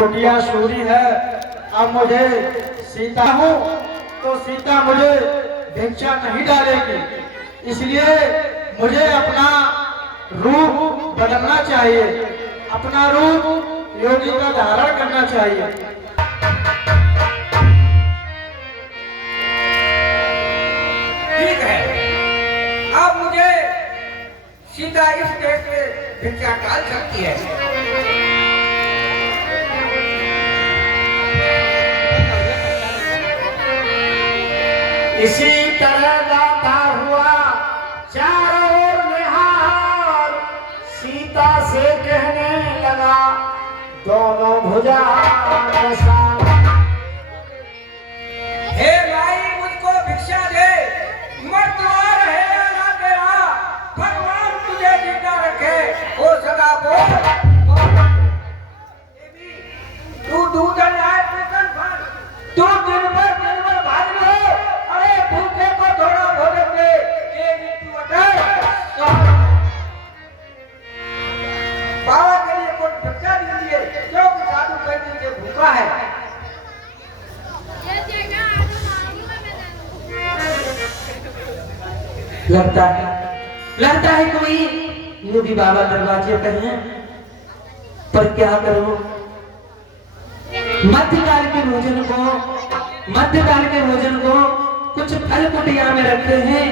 कुटिया सूरी है। अब मुझे सीता हूँ तो सीता मुझे भिक्षा नहीं डालेगी, इसलिए मुझे अपना रूप बदलना चाहिए, अपना रूप योगी का धारण करना चाहिए। ठीक है, अब मुझे सीता इस देश में भिक्षा डाल सकती है। इसी तरह गाता हुआ चारों ओर निहार सीता से कहने लगा, दोनों भुजा प्रसाद। हे माई, मुझको भिक्षा दे, मर्दवार है या ना तेरा, भगवान तुझे जिंदा रखे, हो सदा बोल। तू दूधन आए कृष्ण फल, तू दिन भर भाग लो, अरे भूखे को थोड़ा भोजन दे, ये मृत्यु बाबा के लिए कुछ भिक्षा दीजिए, क्योंकि साधु कई दिन से भूखा है। लगता है कोई योगी बाबा दरवाजे पर हैं, पर क्या करूं? मध्यकाल के भोजन को कुछ फल कुटिया में रखते हैं,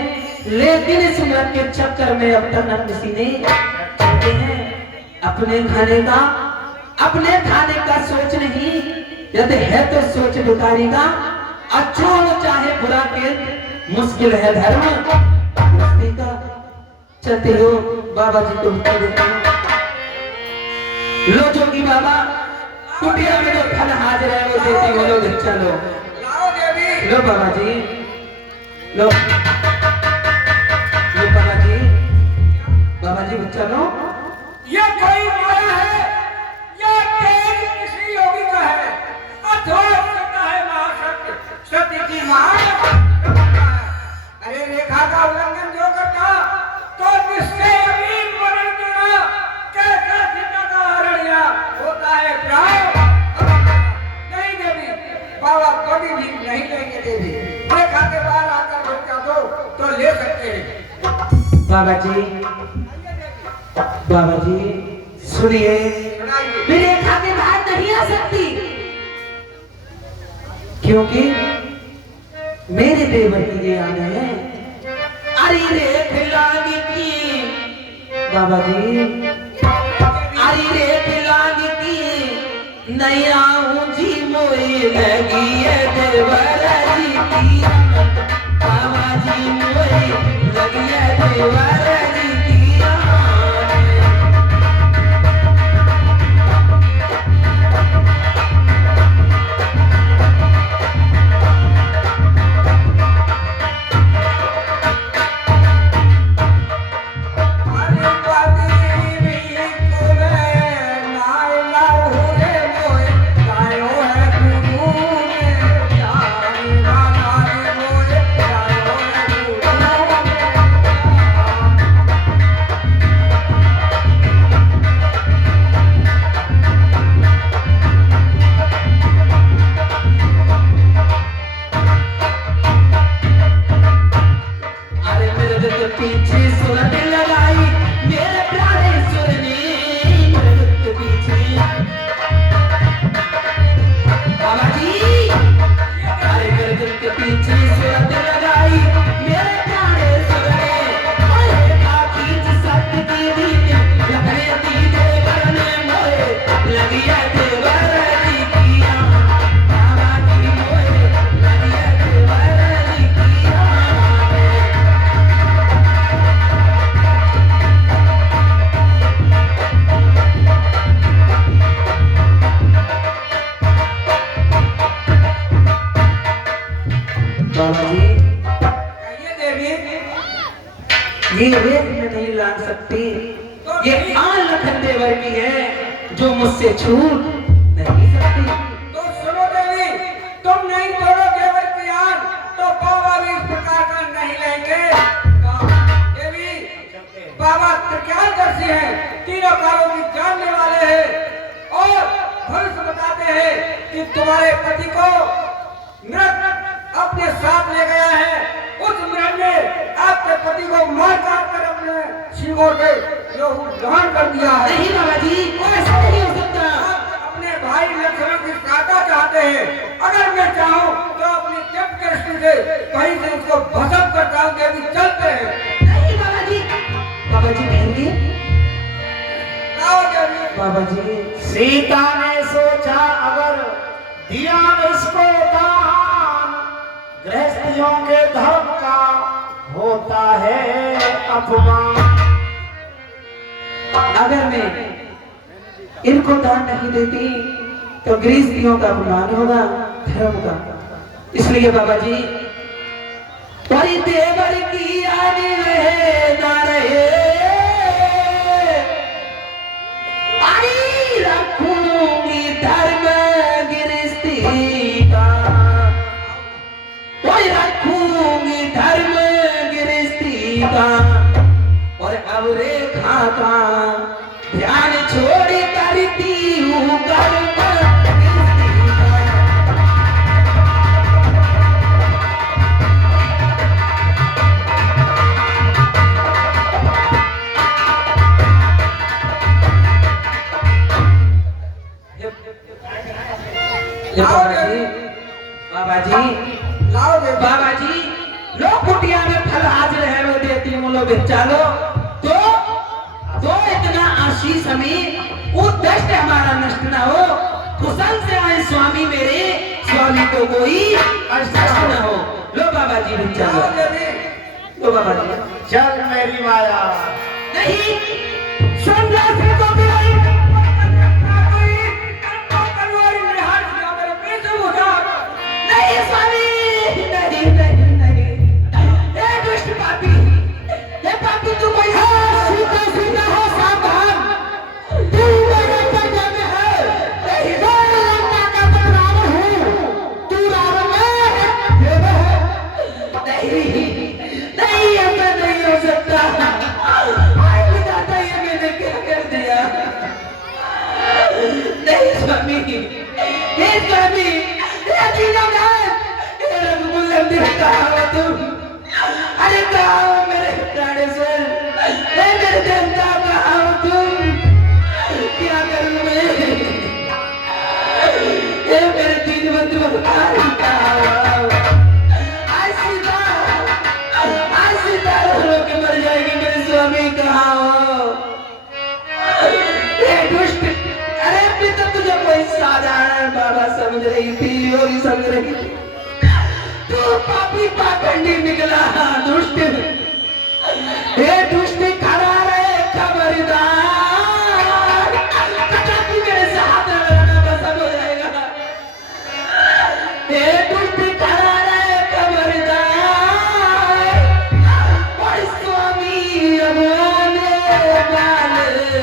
लेकिन इस व्रत के चक्कर में अब तक न किसी ने चाहते हैं अपने खाने का सोच नहीं। यदि है तो सोच भिखारी का, अच्छा हो चाहे बुरा के मुश्किल है धर्म का। चलते हो बाबा जी को उत्तर देते हो। लो जोगी बाबा, कुटिया में जो फल हाजिर है वो देती हो, लो भिक्षा लो। लाओ देवी। लो बाबा जी, लो बाबा जी भिक्षा लो। ये कोई माया है या तेज किसी योगी का है, अथवा करता है महासत्य सत्य की महान। अरे रेखा का उल्लंघन जो करता तो निश्चय अमीन वरण देना, कैसा सीता का हरण या होता है प्राण। नहीं देवी, बाबा कभी भी नहीं लेंगे देवी, रेखा के बाहर आकर भिक्षा दो तो ले सकते हैं। बाबा जी सुनिए, सुनाइए। मैं रेखा के बाहर नहीं आ सकती, क्योंकि मेरे देवर की ये आने हैं। अरे रेख लागी की बाबा जी, अरे रेख लागी की नहीं आऊं जी, मोई लगी है देवर जी की, बाबा जी मोई लगी है देवर जी की। ये रेत में नहीं लान सकती, ये आन लखन देवर की है जो मुझसे छूट नहीं सकती। तो सुनो देवी, तुम नहीं तोड़ो देवर की आन तो बाबा भी इस प्रकार का नहीं लेंगे। देवी, बाबा त्रिकालदर्शी हैं, तीनों कालों की जानने वाले हैं और भविष्य बताते कि तुम्हारे पति को मृग अपने साथ ले गया है। उस मृग ने आपके पति को मार काट कर अपने सींगों से लहू लुहान कर दिया है। नहीं बाबा जी, ऐसा नहीं हो सकता। आप अपने भाई लक्ष्मण की सहायता चाहते हैं। अगर मैं चाहूँ तो अपनी चप के दृष्टि से कहीं से उसको भस्म करता हूँ। अभी चलते हैं। नहीं बाबा जी, बाबा जी कहेंगे। आओ देवी। बाबा जी सीता ने सोचा अगर दिया इसको दान, गृहस्थियों के धर्म का होता है अपमान। अगर मैं इनको दान नहीं देती तो गृहस्थियों का अपमान होगा, धर्म का। इसलिए बाबा जी परिदेवर की आनी रहे ना रहे, आई रखूंगी धर्म गृहस्थी का, वही रखूंगी धर्म गृहस्थी का। और अब रेखा का ध्यान छोड़ करती हूँ कर्म गृहस्थी का। बाबा जी लाओ देवी। बाबा जी लो कुटिया में फल हाजिर है, लो देती हूँ, लो बच्चा लो। तो इतना आशीष हमें उद्देश्य हमारा नष्ट ना हो। कुशल से आए स्वामी मेरे, स्वामी को कोई अष्ट न हो। लो बाबा जी बच्चा लो। लाओ देवी। लो बाबा जी। चल मेरी माया। नहीं सन्यासी को भी नहीं। नहीं स्वामी, नहीं नहीं नहीं, ए दुष्ट पापी, ये पापी तू कोई है? सीधा सीधा हो, सावधान। तू मेरे पंजे में है। नहीं मैं लंका का तो रावण हूँ, तू रावण है, ये मैं है। नहीं ऐसा नहीं हो सकता। आज विधाता ये मैंने क्या कर दिया? नहीं स्वामी, हे स्वामी, हे दीनानाथ, हे रघुकुलम कहाँ हो तुम? अरे कहाँ हो मेरे प्राणेश्वर? हे मेरे देवता कहाँ हो तुम? क्या करूं मैं? हे मेरे दीनबंधु भगवान कहाँ हो? आज सीता रो के मर जाएगी, मेरे स्वामी कहाँ हो? हे दुष्ट, अरे अभी तो तुझे कोई साधारण बाबा समझ रही थी, योगी समझ रही थी। तू पापी पाखंडी निकला दुष्ट। हे दुष्ट खड़ा रहे खबरदार, कटापी मेरे से हाथ लगाना बस अब हो जाएगा। हे दुष्ट खड़ा रहे खबरदार, और स्वामी अब आने वाले,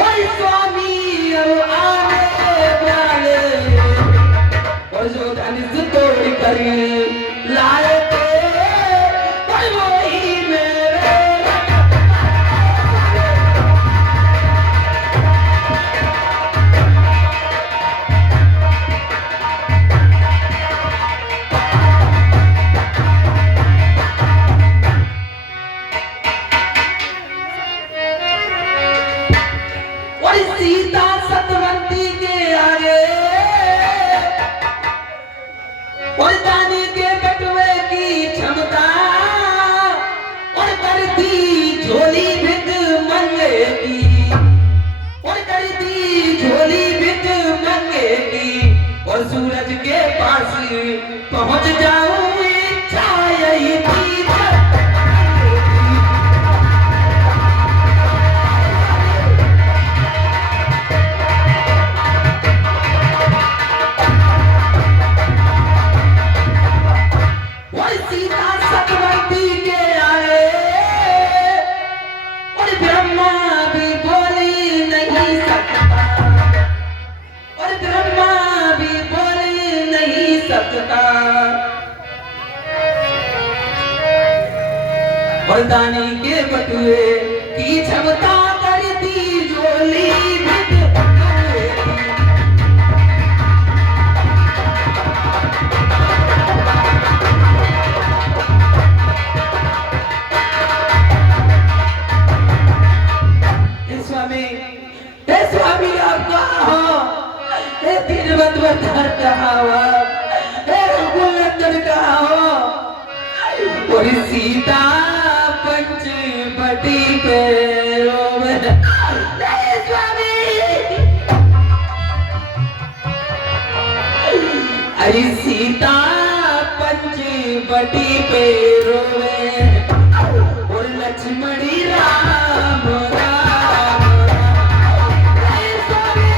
और स्वामी अब आने वाले। और जो धनुष तोड़ कर लाए थे, और वही मेरे और सीता सतवंती के आगे, और दानी के बटुए की क्षमता, और करती झोली भिक मंगेगी, और करती झोली भिक मंगेगी। और सूरज के पास पहुंच जाऊं, इच्छा यही थी। और सीता सतवंती के आए, और ब्रह्मा भी बोली नहीं सकता, और ब्रह्मा भी बोली नहीं सकता। और दानी के बटुए की क्षमता करती झोली भिक मंगेगी। हो ए तिरवत बता हो ए रघुनंदन कहाँ हो और सीता पंचवटी पे रोवे नहीं स्वामी अरे सीता पंचवटी पे रोवे और लक्ष्मणी राम राम नहीं स्वामी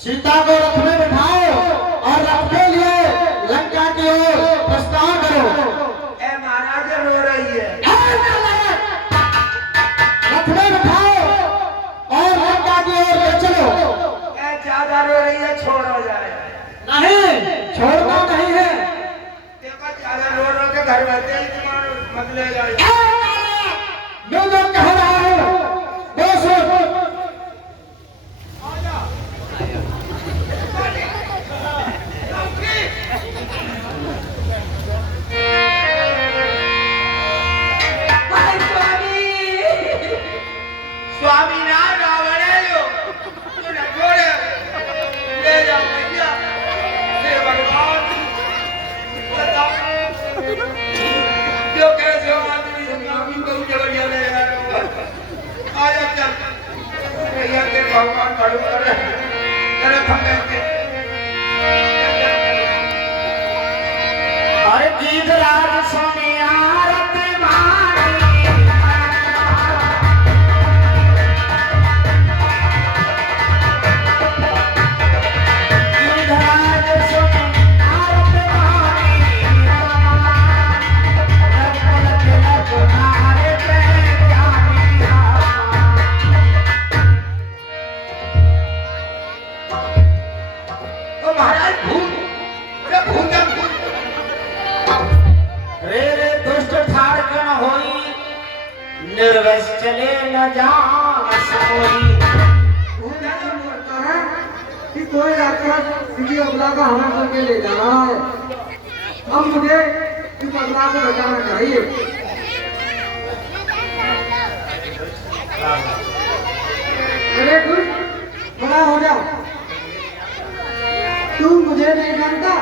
सीता को रथ में बिठाओ और रथ के लिए लंका की ओर प्रस्थान करो। ए महाराज रो रही है। रथ में बिठाओ और लंका की ओर ले चलो। ए ज्यादा रो रही है, छोड़ो जाए। नहीं, छोड़ना नहीं है। देखो ज्यादा रो के घर बैठे ही दिमाग मत ले जाए। मैं जो कह रहा हूँ वो सुन। स्वामी ना रावण है जो तू न छोड़े ले जाओ भैया हे भगवान बताओ जो कैसे आदमी स्वामी को जबरिया ले जा रहा है। आजा चल भैया के भगवान खड़े करे तेरे खंबे के। अरे गीत राज सोनिया रे दुष्ट निर्वश चले न जान सोई। बोलता है कि कोई जाकर किसी अबला का हरण करके ले जा रहा है। अब मुझे इस अबला को बचाना चाहिए। अरे कुछ बड़ा हो जा, तू मुझे नहीं जानता।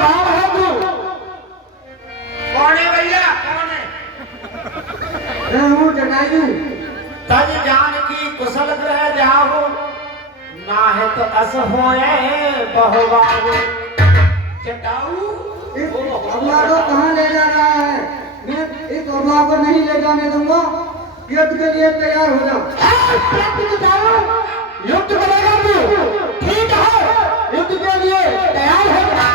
कौन है तू? कौन है भैया, कौन है? मैं हूँ जटायु। तज जान की कुशल ग्रह जाहु, नाहे तो अस होए बहुबाहु। जटायु इस अबला को कहाँ ले जा रहा है? मैं इस अबला को नहीं ले जाने दूंगा। युद्ध के लिए तैयार हो जाओ। युद्ध करेगा तू? ठीक है, युद्ध के लिए तैयार हो जा।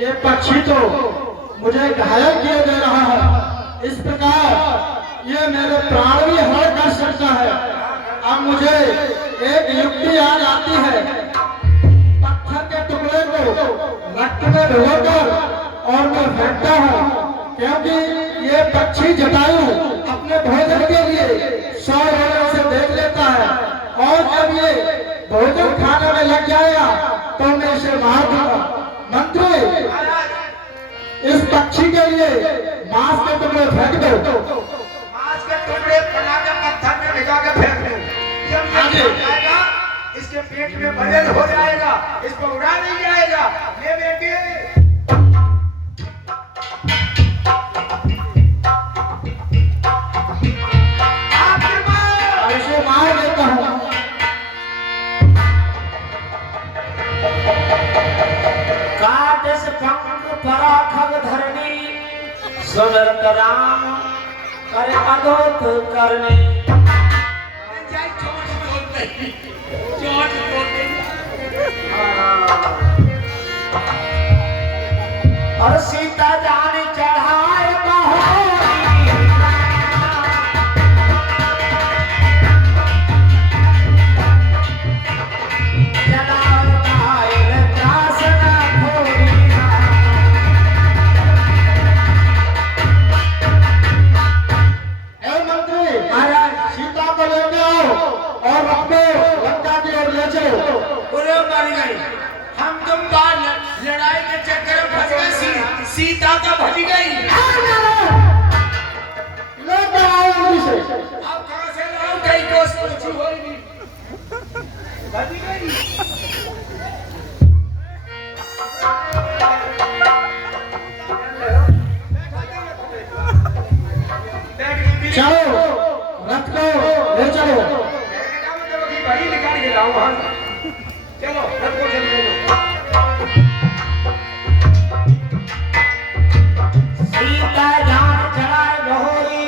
ये पक्षी तो मुझे घायल किए दे रहा है। इस प्रकार ये मेरे प्राण भी हरण कर सकता है। अब मुझे एक युक्ति याद आती है। पत्थर के टुकड़े को रक्त में भिगोकर और मैं फेंकता हूँ, क्योंकि ये पक्षी जटायु अपने भोजन के लिए 100 लोगों से देख लेता है, और जब ये भोजन खाने में लग जाएगा तो मैं इसे मार दूंगा। मंत्री, इस पक्षी के लिए मांस के टुकड़े फेंक दो। मांस के टुकड़े बना के पत्थर में भिगा के फेंक दो। जब ये मर जाएगा, इसके पेट में भजन हो जाएगा, इसको उड़ा नहीं जाएगा। ये बेटे इसे मार देता हूँ। काटस पंख पराखग धरनी, सुनरत राम करे अदोत करने। और सीता जान चढ़ाए बहोरी, हम तुम लड़ाई के चक्कर में फंस गए। सीता तो भज गई। ले आओ जल्दी से। अब कहां से लाऊं? कहीं कोस पूछी हो ही नहीं। भज गई। चलो रथ को ले चलो। बड़ी निकाल के लाऊं वहां से। चलो रथ को चल ले लो। सीता जान चढ़ाए बहोरी,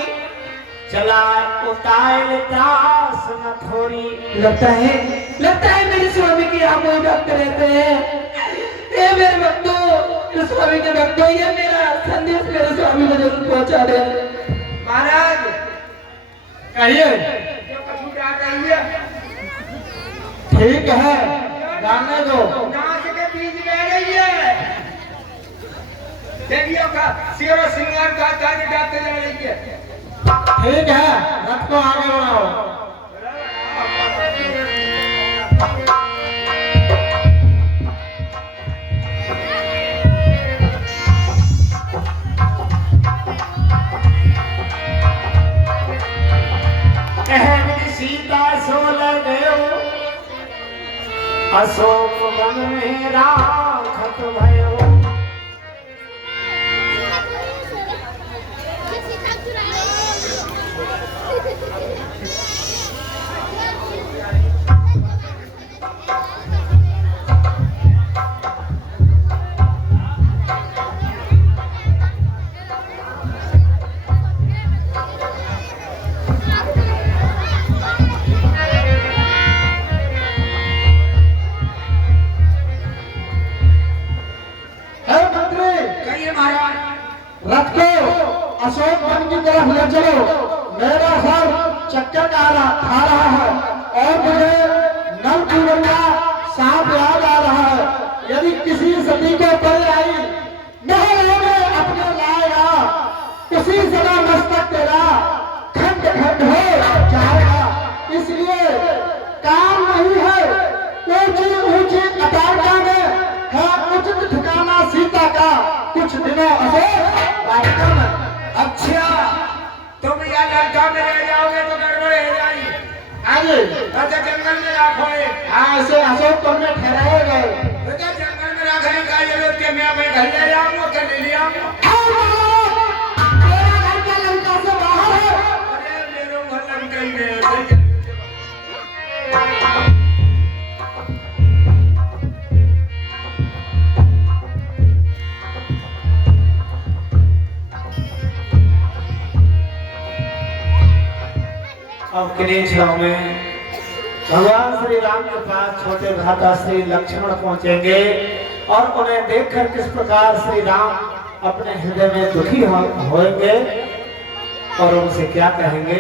चलाए उतार त्रास न थोरी। लगता है मेरे स्वामी की आप कोई भक्त रहते हैं। ये मेरे भक्तों, स्वामी के भक्तों, ये मेरा संदेश मेरे स्वामी को जरूर पहुंचा दे। महाराज कहिए। जो कछु डाल रही है, ठीक है, जाने दो। नाक के बीच बह रही है। देवियों का सिर सिंगार का कार्य डालते जा रही है। ठीक है, रथ को आगे बढ़ाओ। सीता सोल गयो, अशोक वन में राखत भयो। खा रहा है और मुझे नलकूबर का सांप याद आ रहा है। यदि किसी सती को पड़ आई महलों में अपने लाएगा, उसी जगह मस्तक तेरा खंड खंड हो जाएगा। इसलिए काम नहीं है ऊंची ऊंची अटारका में, है उचित ठिकाना सीता का कुछ दिनों अशोक वाटिका में। अच्छा, तुम यहाँ लंका में रह जाओगे तो गड़बड़ हो जाएगी। आगे अच्छा, जंगल में रखोगे। हाँ, ऐसे अशोक तुमने ठहराए गए। बेटा, जंगल में रखने का ये लोग के मैं अपने घर ले जाऊंगा, क्या ले ले आऊंगा? मेरा घर क्या लंका से बाहर है? अरे मेरे घर लंका ही में। अब किन्हीं क्षणों में भगवान श्री राम के पास छोटे भ्राता श्री लक्ष्मण पहुंचेंगे और उन्हें देखकर किस प्रकार श्री राम अपने हृदय में दुखी होंगे और उनसे क्या कहेंगे